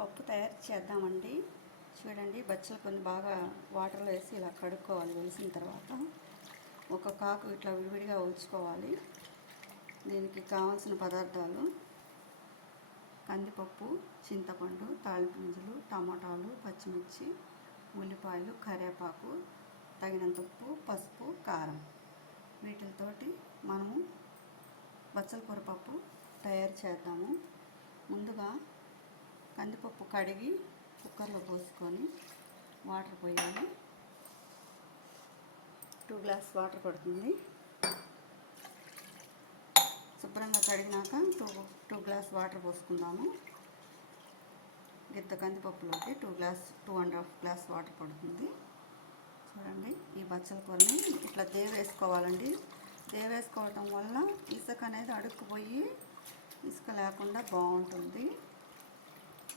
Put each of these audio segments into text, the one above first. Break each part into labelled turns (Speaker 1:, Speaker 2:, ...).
Speaker 1: పప్పు తయారు చేద్దామండి. చూడండి బచ్చలు కొన్ని బాగా వాటర్లో వేసి ఇలా కడుక్కోవాలి వేసిన తర్వాత. ఒక కాకు ఇట్లా విడివిడిగా ఉంచుకోవాలి. దీనికి కావాల్సిన పదార్థాలు కందిపప్పు చింతపండు తాళింపు గింజలు టమాటాలు పచ్చిమిర్చి ఉల్లిపాయలు కరివేపాకు తగినంత ఉప్పు పసుపు కారం. వీటితోటి మనము బచ్చల కూర పప్పు తయారు చేద్దాము. ముందుగా కందిపప్పు కడిగి కుక్కర్లో పోసుకొని వాటర్ పోయాలి. టూ గ్లాస్ వాటర్ పడుతుంది. శుభ్రంగా కడిగినాక టూ టూ గ్లాస్ వాటర్ పోసుకుందాము. గిత్త కందిపప్పులోకి two glass two and half glass water పడుతుంది. చూడండి ఈ బచ్చల కూరని ఇట్లా దేవేసుకోవాలండి దేవేసుకోవటం వల్ల ఇసుక అనేది అడుక్కుపోయి ఇసుక లేకుండా బాగుంటుంది.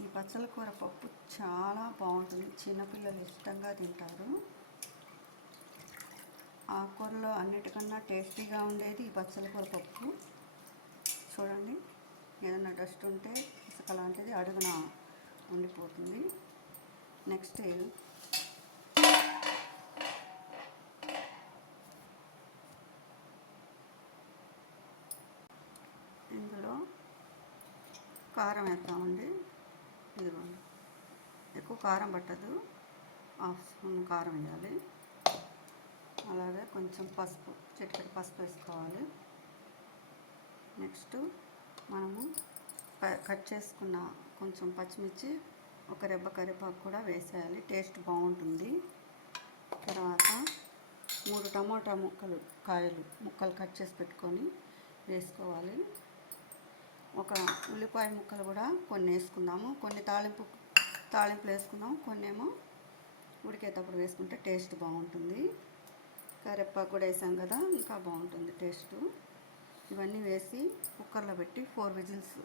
Speaker 1: ఈ బచ్చల కూర పప్పు చాలా బాగుంటుంది. చిన్నపిల్లలు ఇష్టంగా తింటారు. ఆ కూరలో అన్నిటికన్నా టేస్టీగా ఉండేది ఈ బచ్చల కూర పప్పు. చూడండి ఏదైనా డస్ట్ ఉంటే ఇసుక లాంటిది అడుగున ఉండిపోతుంది. నెక్స్ట్ ఇందులో కారం వేస్తామండి కారం పట్టదు. హాఫ్ స్పూన్ కారం వేయాలి. అలాగే కొంచెం పసుపు చిటికెట్ పసుపు వేసుకోవాలి. నెక్స్ట్ మనము కట్ చేసుకున్న కొంచెం పచ్చిమిర్చి ఒక రెబ్బ కరివేపాకు కూడా వేసేయాలి. టేస్ట్ బాగుంటుంది. తర్వాత మూడు టమాటా ముక్కలు కాయలు ముక్కలు కట్ చేసి పెట్టుకొని వేసుకోవాలి. ఒక ఉల్లిపాయ ముక్కలు కూడా కొన్ని వేసుకుందాము. కొన్ని తాలింపు తాళింపులు వేసుకుందాం కొన్ని ఏమో ఉడికేటప్పుడు వేసుకుంటే టేస్ట్ బాగుంటుంది. కరివేపాకు కూడా వేసాం కదా ఇంకా బాగుంటుంది టేస్ట్. ఇవన్నీ వేసి కుక్కర్లో పెట్టి ఫోర్ విజిల్స్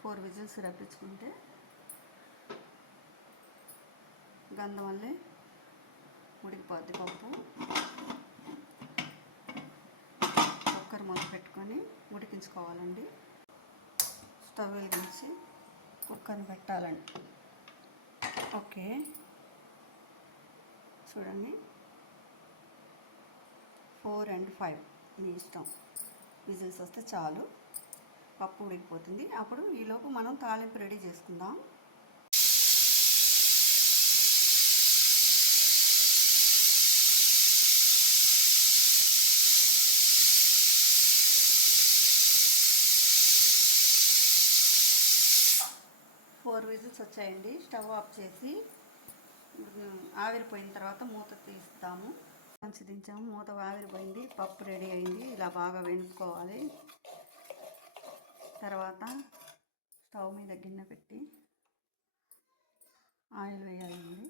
Speaker 1: ఫోర్ విజిల్స్ రప్పించుకుంటే గంధం వల్లే ఉడికిపోద్ది పప్పు. కుక్కర్ మూత పెట్టుకొని ఉడికించుకోవాలండి. స్టవ్ వెలిగించి కుక్కర్ని పెట్టాలండి. ఓకే. చూడండి. ఫోర్ అండ్ ఫైవ్ మీ ఇష్టం. విజిల్స్ వస్తే చాలు. పప్పు ఉడికిపోతుంది. అప్పుడు ఈలోపు మనం తాలింపు రెడీ చేసుకుందాం. ఫోర్ విజిల్స్ వచ్చాయండి. స్టవ్ ఆఫ్ చేసి ఆవిరిపోయిన తర్వాత మూత తీస్తాము. మంచి దించాము. మూత ఆవిరిపోయింది. పప్పు రెడీ అయింది. ఇలా బాగా వేయించుకోవాలి. తర్వాత స్టవ్ మీద గిన్నె పెట్టి ఆయిల్ వేయాలండి.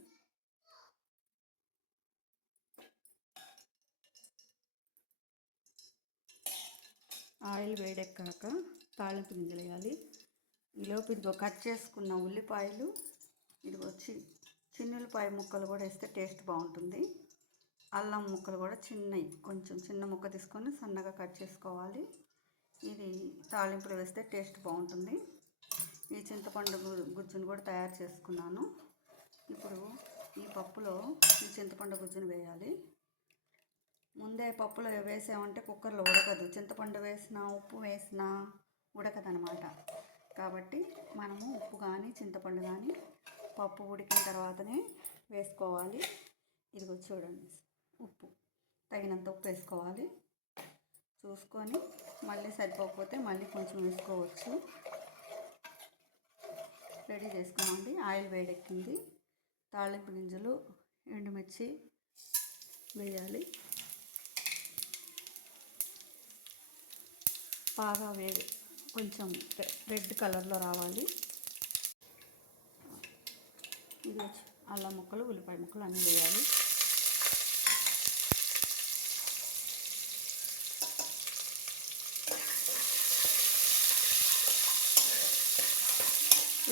Speaker 1: ఆయిల్ వేడెక్కాక తాళింపు గింజలు వేయాలి. ఈలోపు ఇంకో కట్ చేసుకున్న ఉల్లిపాయలు ఇది వచ్చి చిన్న ఉల్లిపాయ ముక్కలు కూడా వేస్తే టేస్ట్ బాగుంటుంది. అల్లం ముక్కలు కూడా చిన్నవి కొంచెం చిన్న ముక్క తీసుకొని సన్నగా కట్ చేసుకోవాలి. ఇది తాలింపులు వేస్తే టేస్ట్ బాగుంటుంది. ఈ చింతపండు గుజ్జును కూడా తయారు చేసుకున్నాను. ఇప్పుడు ఈ పప్పులో ఈ చింతపండు గుజ్జును వేయాలి. ముందే పప్పులో వేసామంటే కుక్కర్లో ఉడకదు. చింతపండు వేసిన ఉప్పు వేసినా ఉడకదనమాట. కాబట్టి మనము ఉప్పు కానీ చింతపండు కానీ పప్పు ఉడికిన తర్వాతనే వేసుకోవాలి. ఇదిగో చూడండి ఉప్పు తగినంత ఉప్పు వేసుకోవాలి. చూసుకొని మళ్ళీ సరిపోకపోతే మళ్ళీ కొంచెం వేసుకోవచ్చు. రెడీ చేసుకోమండి ఆయిల్ వేడెక్కింది. తాళింపు గింజలు ఎండుమిర్చి వేయాలి. బాగా వేడి కొంచెం రెడ్ కలర్లో రావాలి. ఇది వచ్చి అల్లం ముక్కలు ఉల్లిపాయ ముక్కలు అన్నీ వేయాలి.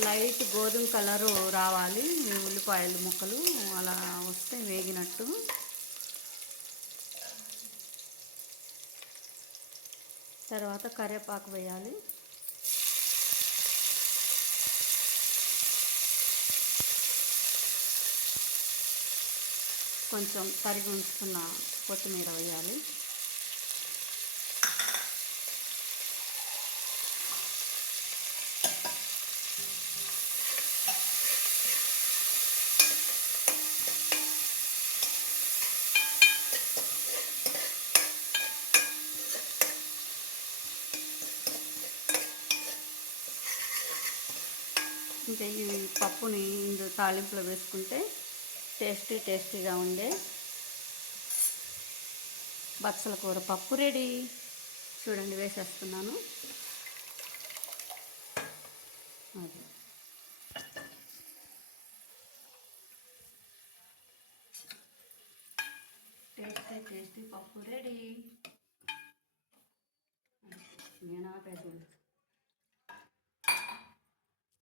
Speaker 1: లైట్ గోధుమ కలరు రావాలి. ఉల్లిపాయలు ముక్కలు అలా వస్తే వేగినట్టు. తర్వాత కరివేపాకు వేయాలి. కొంచెం తరిగి ఉంచుకున్న కొత్తిమీర వేయాలి. వేసుకుంటే ఈ పప్పుని ఇందు తాలింపులో వేసుకుంటే టేస్టీ టేస్టీగా ఉండే బచ్చల కూర పప్పు రెడీ. చూడండి వేసేస్తున్నాను. అది. టేస్టీ టేస్టీ పప్పు రెడీ. నేను ఆపేసి